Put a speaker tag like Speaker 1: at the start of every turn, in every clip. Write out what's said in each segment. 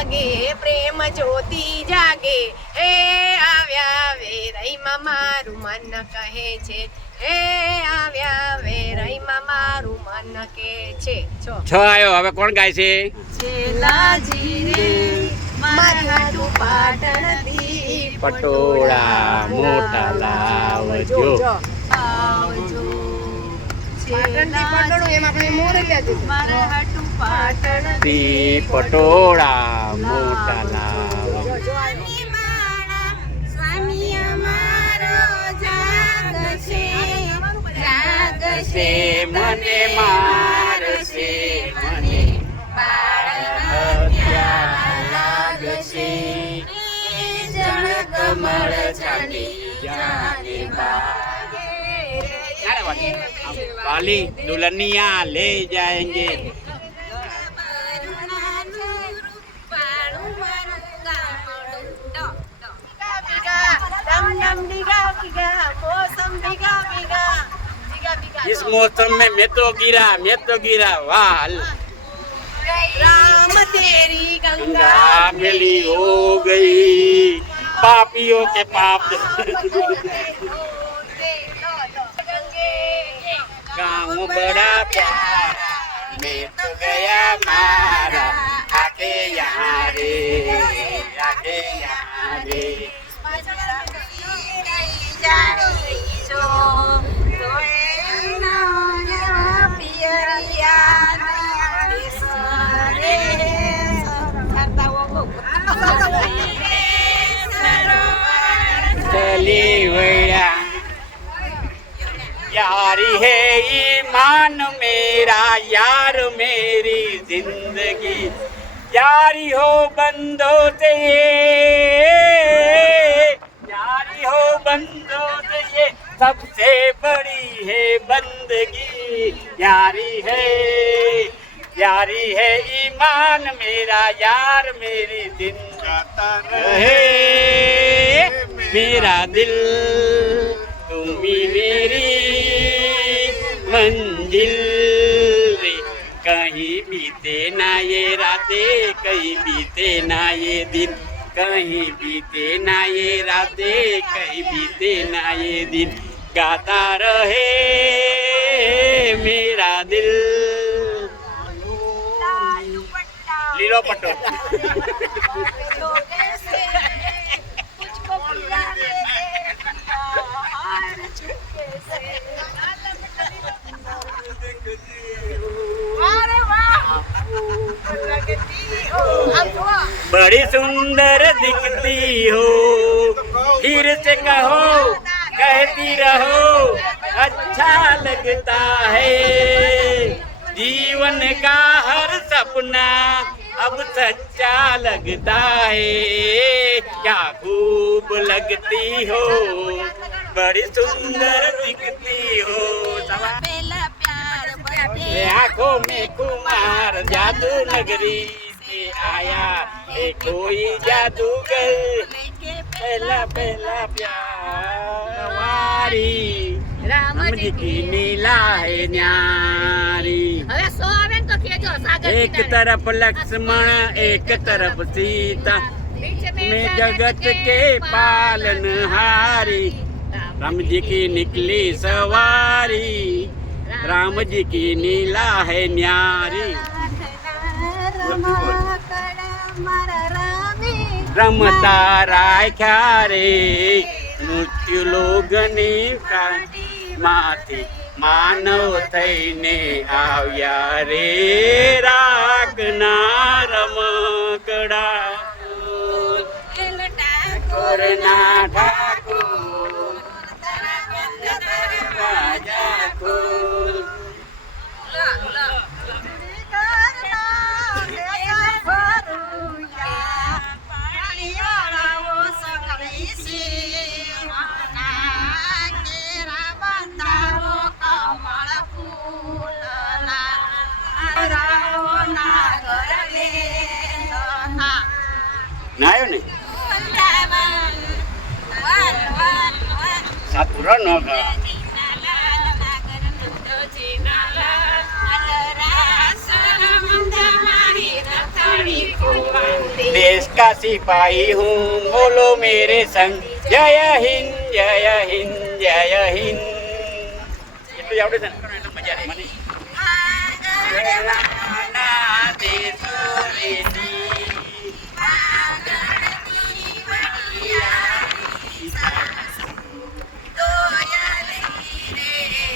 Speaker 1: લાગે પ્રેમ જ્યોતિ જાગે. હે આવ્યા વેરાઈમાં મારું મન કહે છે. હે આવ્યા વેરાઈમાં મારું મન કહે છે. છો
Speaker 2: છ આવ્યો હવે કોણ ગાય છે?
Speaker 1: છેલાજી રે મારી હાટું પાટણથી
Speaker 2: પટોળા મોટા લાવજો.
Speaker 1: આવજો. મારા હાટું પાટણ
Speaker 2: તી પટોળા મોટા લાવજો
Speaker 1: સ્વામી અમારો જાગશે
Speaker 2: છે મને મારશે મને હત્યા લાગશે જણ કમળ ચાલી જાને वाली दुल्हनिया ले जाएंगे इस मौसम में मैं तो गिरा मैं तो गिरा वाह
Speaker 1: राम तेरी
Speaker 2: गंगा
Speaker 1: गंगा
Speaker 2: मिली हो गई पापियों के पाप। गाँव बड़ा प्यारा मैं तो गया मारा आके यहाँ रे आके यहाँ है ईमान मेरा, यार मेरी ज़िंदगी। यारी हो बंदो से यारी हो बंदो से ये। सबसे बड़ी है बंदगी। यारी है यारी है ईमान मेरा, यार मेरी ज़िंदगी। रहे मेरा दिल, तुम ही मेरी। मंजिल रे कहीं बीते ना ये रातें कहीं बीते ना ये दिन। कहीं बीते ना ये रातें कहीं बीते ना ये दिन। गाता रहे मेरा दिल। लीलो पटो बड़ी सुंदर दिखती हो। फिर से कहो, कहती रहो अच्छा लगता है। जीवन का हर सपना अब सच्चा लगता है। क्या खूब लगती हो, बड़ी सुंदर दिखती हो। आँखों में कुमार जादू नगरी से आया। है कोई जादूगर पहला पहला प्यारी। राम जी की नीला है न्यारी। एक तरफ़ लक्ष्मण एक तरफ़ सीता। में जगत के पालन हारी। राम जी की निकली सवारी। રામ જી કી નીલા હે ન્યારી. રમતા રાખ્યા રે, મૃત્યુ લોગની માંથી માનવ થઈને આવ્યા રે. રાખના રમકડા. કોરના ઠાકોર. નાયો ને સાપુરા નો ગા देश का सिपाही हूँ बोलो मेरे संग जय हिंद जय हिंद जय हिंद એટલું જ આવડે છે ને એટલે મજા આવે મને ના દેશો રેતી.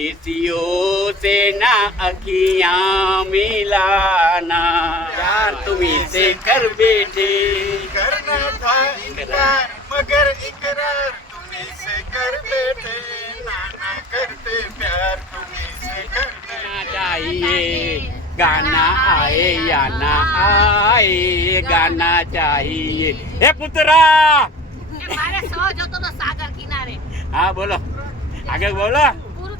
Speaker 2: इसियों से ना अखिया मिलाना। यार तुम इसे कर बैठे।
Speaker 3: करना था इकरार मगर इकरार तुम इसे कर बैठे। नाना करते प्यार तुम इसे कर
Speaker 2: बैठे। चाहिए गाना आए या ना आए गाना चाहिए हे पुत्रा!
Speaker 4: हमारे सो जो तो, तो सागर
Speaker 2: किनारे। हाँ बोलो। आगे बोलो।
Speaker 4: પૂરું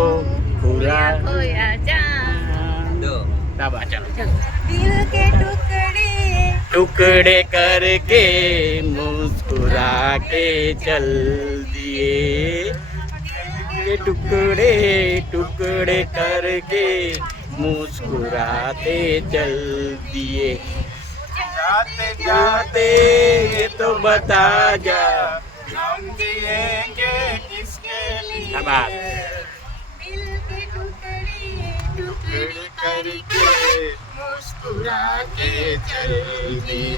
Speaker 4: खोया खोया चाँद
Speaker 2: शाबाश, चलो
Speaker 4: दिल के टुकड़े
Speaker 2: टुकड़े करके मुस्कुरा के चल दिए। के टुकड़े टुकड़े करके मुस्कुराते चल दिए।
Speaker 3: जाते
Speaker 2: जाते ये तो बता जा।
Speaker 3: हम जिएँगे किसके लिए? करके मुस्कुरा के चल दिए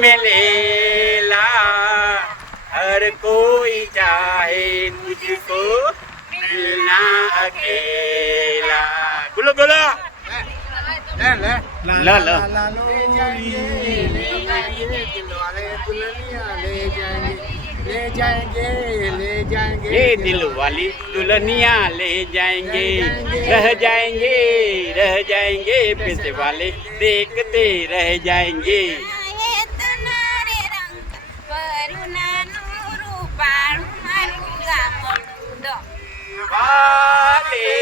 Speaker 2: मेरे कोई चाहे तुझको मिलना अकेला बोलो बोलो ला ला
Speaker 3: ले जाएंगे ले जाएंगे दिल वाले दुल्हनिया ले जाएंगे ले जाएंगे ले जाएंगे
Speaker 2: ये दिल वाली दुल्हनिया ले जाएंगे रह जाएंगे रह जाएंगे पैसे वाले देखते रह जाएंगे वाले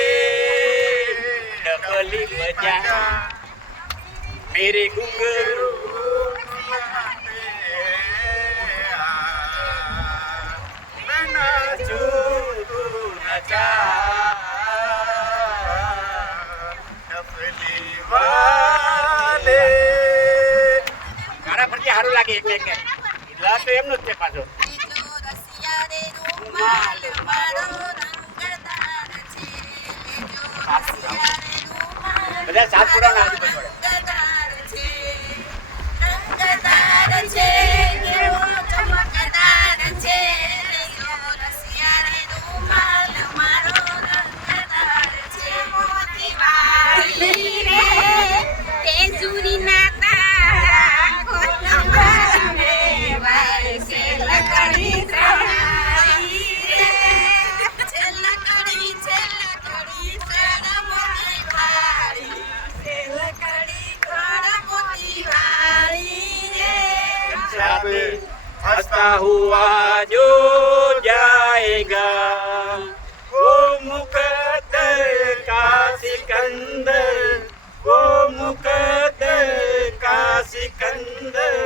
Speaker 2: डबली बजा मेरे घुंघरू मैं नाचूं, तू नचा।
Speaker 3: ડફલી વાલે
Speaker 2: મારા પરથી સારું લાગે એટલે કે લા તો એમનું જ છે પાછો हंसता हुआ जो जाएगा वो मुकद्दर का सिकंदर वो मुकद्दर का सिकंदर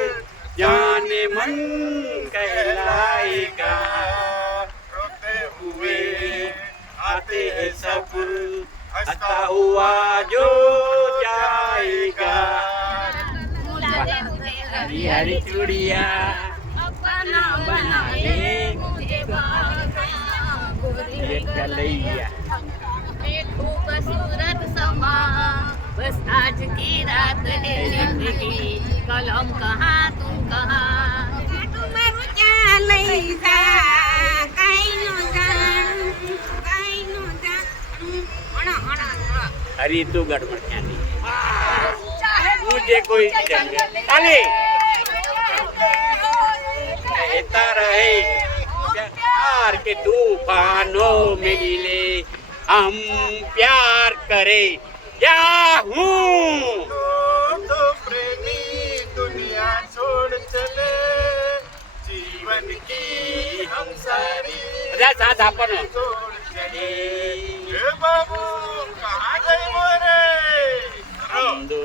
Speaker 2: जाने मन कहलाएगा
Speaker 3: રોતે
Speaker 2: हुए गाते हैं सब हंसता हुआ जो जाएगा हरी हरी चूड़िया
Speaker 4: खूबसूरत समा बस आज की रात है। ज़िंदगी कलम कहाँ तुम कहाँ?
Speaker 2: हरी तू गड़बड़ क्या नहीं मुझे कोई अरे कहता रहे। प्यार के तूफानों में मिले हम प्यार करे क्या हूँ
Speaker 3: तो प्रेमी दुनिया छोड़ चले जीवन की हम सारी राजा धापन बाबू कहाँ गए मोरे हम दो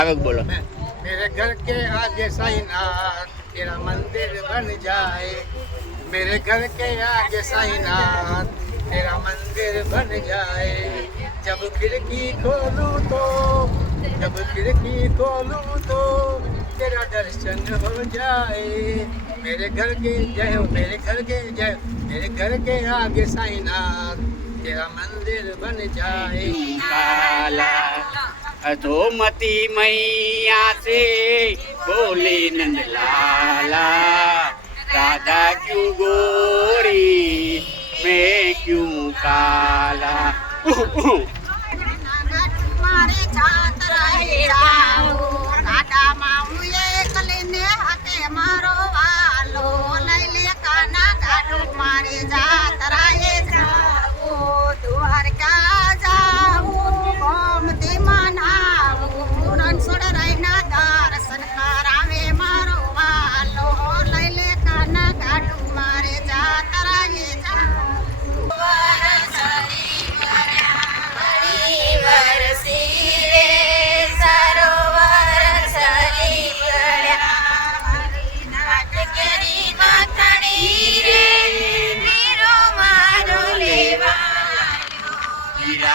Speaker 2: भावक बोलो।
Speaker 3: मेरे घर के आगे साईनाथ तेरा मंदिर बन जाए। मेरे घर के आगे साईनाथ तेरा मंदिर बन जाए। जब खिड़की खोलू तो जब खिड़की खोलू तो तेरा दर्शन हो जाए। मेरे घर के जय मेरे घर के जय मेरे घर के आगे साईनाथ तेरा मंदिर बन जाए।
Speaker 2: काला अधोमती मैया से बोले नंद लाला राधा क्यों गोरी मैं क्यों काला?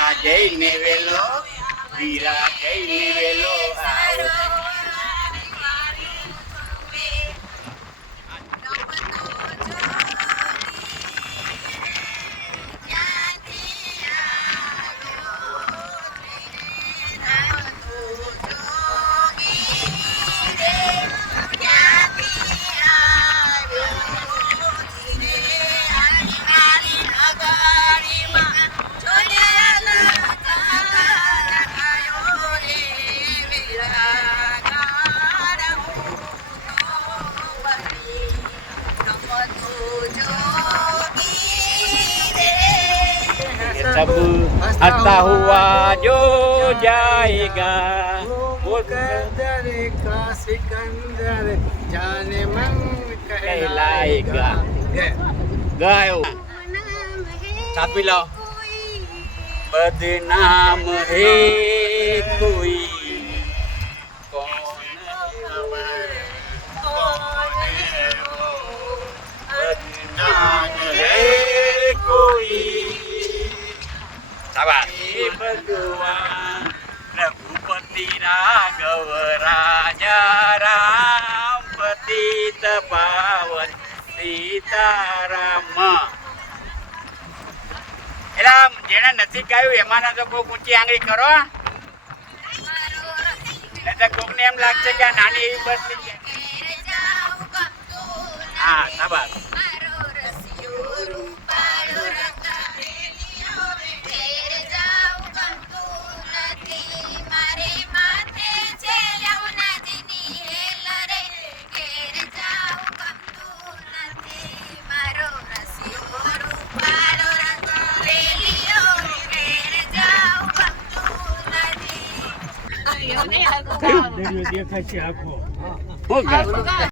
Speaker 2: నా జై నెవేలో सब हंसता हुआ जो जाएगा वो
Speaker 3: मुकद्दर का सिकंदर जाने मन
Speaker 2: कहलाएगा।
Speaker 3: कहलाएगा
Speaker 2: गायो छापी लो बदनाम है
Speaker 5: સીતારામ. આમ જેને નથી ગાયું એમાંના તો બહુ ઊંચી આંગળી કરો. એટલે કોકને એમ લાગશે કે આ નાની એવી બસ હા શાબાશ.
Speaker 6: 太辛苦
Speaker 5: 啊不不干